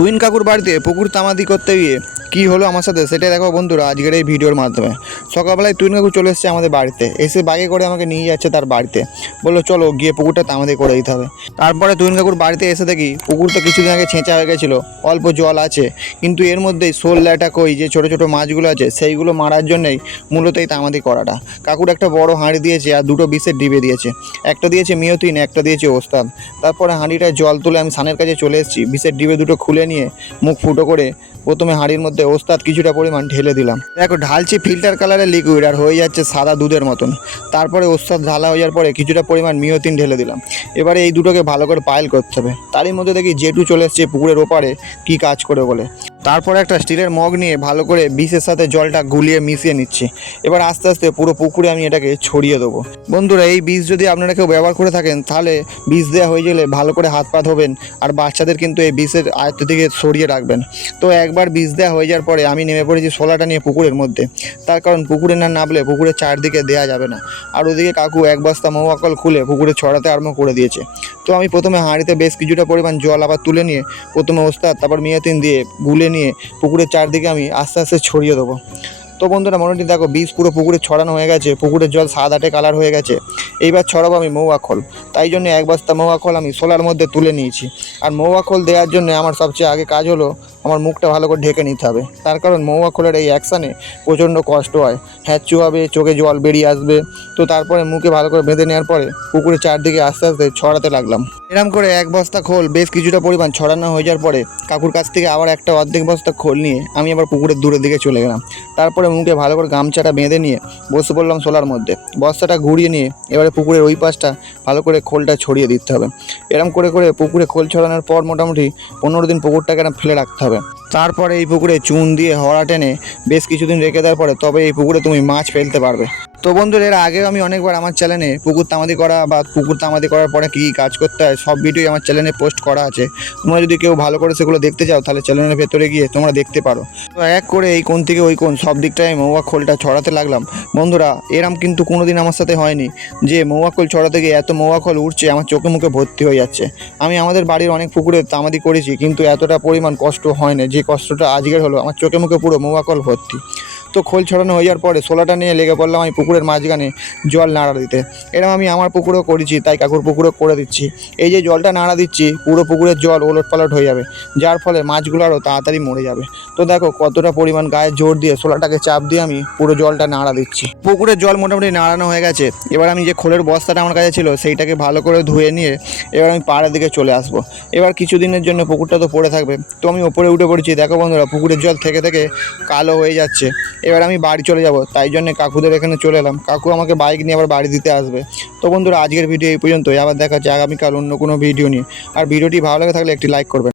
তুহিন কাকুর বাড়িতে পুকুর তামাদি করতে গিয়ে কী হলো আমার সাথে সেটাই দেখো বন্ধুরা আজকের এই ভিডিওর মাধ্যমে। সকালবেলায় তুহিন কাকু চলে এসেছে আমাদের বাড়িতে, এসে বাইকে করে আমাকে নিয়ে যাচ্ছে তার বাড়িতে। বললো চলো গিয়ে পুকুরটা তামাদি করে দিতে হবে। তারপরে তুহিন কাকুর বাড়িতে এসে দেখি পুকুরটা কিছুদিন আগে ছেঁচা হয়ে গেছিলো, অল্প জল আছে, কিন্তু এর মধ্যেই শোল ল্যাটা কই যে ছোটো ছোটো মাছগুলো আছে সেইগুলো মারার জন্যই মূলত এই তামাদি করাটা। কাকুর একটা বড় হাঁড়ি দিয়েছে আর দুটো বিষের ডিবে দিয়েছে, একটা দিয়েছে মিয়তিন, একটা দিয়েছে ওস্তাদ। তারপরে হাঁড়িটায় জল তুলে আমি সানের কাছে চলে এসেছি, বিষের ডিবে দুটো খুলে নিয়ে মুখ ফুটো করে প্রথমে হাঁড়ির মধ্যে ওস্তাদ কিছুটা পরিমাণ ঢেলে দিলাম। দেখো ঢালছি ফিল্টার কালারের লিকুইড আর হয়ে যাচ্ছে সাদা দুধের মতন। তারপরে ওস্তাদ ঢালা হয়ে যাওয়ার পরে কিছুটা পরিমাণ মিয়তিন ঢেলে দিলাম। এবারে এই দুটোকে ভালো করে পাইল করতে হবে। তারই মধ্যে দেখি জেঠু চলে এসছে পুকুরের ওপারে কী কাজ করে বলে। তারপরে একটা স্টিলের মগ নিয়ে ভালো করে বিষের সাথে জলটা গুলিয়ে মিশিয়ে নিচ্ছি। এবার আস্তে আস্তে পুরো পুকুরে আমি এটাকে ছড়িয়ে দেবো। বন্ধুরা এই বিষ যদি আপনারা কেউ ব্যবহার করে থাকেন তাহলে বিষ দেওয়া হয়ে গেলে ভালো করে হাত পা ধোবেন, আর বাচ্চাদের কিন্তু এই বিষের আয়ত্ত থেকে সরিয়ে রাখবেন। তো একবার বিষ দেওয়া হয়ে যাওয়ার পরে আমি নেমে পড়েছি শোলাটা নিয়ে পুকুরের মধ্যে, তার কারণ পুকুরে না নামলে পুকুরের চারদিকে দেওয়া যাবে না। আর ওদিকে কাকু এক বস্তা মৌয়াকল খুলে পুকুরে ছড়াতে আরম্ভ করে দিয়েছে। তো আমি প্রথমে হাঁড়িতে বেশ কিছুটা পরিমাণ জল আবার তুলে নিয়ে প্রথমে ওস্তাদ তারপর মিয়াতিন দিয়ে গুলে নিয়ে পুকুরের চারদিকে আমি আস্তে আস্তে ছড়িয়ে দেবো। তো বন্ধুরা মোটামুটি দেখো বীজ পুরো পুকুরে ছড়ানো হয়ে গেছে, পুকুরের জল সাদাটে কালার হয়ে গেছে। এইবার ছড়াবো আমি মৌয়াখল, তাই জন্য এক বস্তা মৌয়াখল আমি শোলার মধ্যে তুলে নিয়েছি। আর মৌয়াখল দেওয়ার জন্য আমার সবচেয়ে আগে কাজ হলো আমার মুখটা ভালো করে ঢেকে নিতে হবে, তার কারণ মৌয়াখলের এই অ্যাকশানে প্রচণ্ড কষ্ট হয়, হ্যাঁচু হবে, চোখে জল বেরিয়ে আসবে। তো তারপরে মুখে ভালো করে বেঁধে নেওয়ার পরে পুকুরের চারদিকে আস্তে আস্তে ছড়াতে লাগলাম। এরম করে এক বস্তা খোল বেশ কিছুটা পরিমাণ ছড়ানো হয়ে যাওয়ার পরে কাকুর কাছ থেকে আবার একটা অর্ধেক বস্তা খোল নিয়ে আমি আবার পুকুরের দূরের দিকে চলে গেলাম। তারপরে মুখে ভালো করে গামছাটা বেঁধে নিয়ে বসে পড়লাম শোলার মধ্যে। বস্তাটা ঘুরিয়ে নিয়ে এবারে পুকুরের ওই পাশটা ভালো করে খোলটা ছড়িয়ে দিতে হবে। এরম করে করে পুকুরে খোল ছড়ানোর পর মোটামুটি 15 দিন পুকুরটাকে ফেলে রাখতে হবে। তারপরে এই পুকুরে চুন দিয়ে হড়া টেনে বেশ কিছুদিন রেখে দেওয়ার পরে তবে এই পুকুরে তুমি মাছ ফেলতে পারবে। তো বন্ধুরা এর আগেও আমি অনেকবার আমার চ্যানেলে পুকুর তামাদি করা বা পুকুর তামাদি করার পরে কী কী কাজ করতে হয় সব ভিডিওই আমার চ্যানেলে পোস্ট করা আছে। তোমরা যদি কেউ ভালো করে সেগুলো দেখতে চাও তাহলে চ্যানেলের ভেতরে গিয়ে তোমরা দেখতে পারো। তো এক করে এই কোণ থেকে ওই কোণ সব দিকটায় মৌয়া খোলটা ছড়াতে লাগলাম। বন্ধুরা এরম কিন্তু কোনো দিন আমার সাথে হয়নি যে মৌয়া খোল ছড়াতে গিয়ে এত মৌয়া খোল উঠছে আমার চোখে মুখে ভর্তি হয়ে যাচ্ছে। আমি আমাদের বাড়ির অনেক পুকুরে তামাদি করেছি কিন্তু এতটা পরিমাণ কষ্ট হয় না যে কষ্টটা আজকের হলো। আমার চোখে মুখে পুরো মৌয়া খোল ভর্তি। তো খোল ছড়ানো হয়ে যাওয়ার পরে শোলাটা নিয়ে লেগে পড়লাম আমি পুকুরের মাঝখানে জল নাড়া দিতে। এরকম আমি আমার পুকুরেও করেছি, তাই কাকুর পুকুরেও করে দিচ্ছি। এই যে জলটা নাড়া দিচ্ছি পুরো পুকুরের জল ওলট পালট হয়ে যাবে, যার ফলে মাছগুলো আরও তাড়াতাড়ি মরে যাবে। তো দেখো কতটা পরিমাণ গায়ে জোর দিয়ে শোলাটাকে চাপ দিয়ে আমি পুরো জলটা নাড়া দিচ্ছি। পুকুরের জল মোটামুটি নাড়ানো হয়ে গেছে। এবার আমি যে খোলের বস্তাটা আমার কাছে ছিল সেইটাকে ভালো করে ধুয়ে নিয়ে এবার আমি পাড়ের দিকে চলে আসবো। এবার কিছুদিনের জন্য পুকুরটা তো পড়ে থাকবে, তো আমি ওপরে উঠে পড়েছি। দেখো বন্ধুরা পুকুরের জল থেকে থেকে কালো হয়ে যাচ্ছে। এবার আমি বাড়ি চলে যাব, তাই জন্য কাকুদের এখানে চলে এলাম। কাকু আমাকে বাইক নিয়ে আবার বাড়ি দিতে আসবে। তো বন্ধুরা আজকের ভিডিও এই পর্যন্তই, আবার দেখা হচ্ছে আগামীকাল অন্য কোনো ভিডিও নিয়ে। আর ভিডিওটি ভালো লাগে থাকলে একটি লাইক করবেন।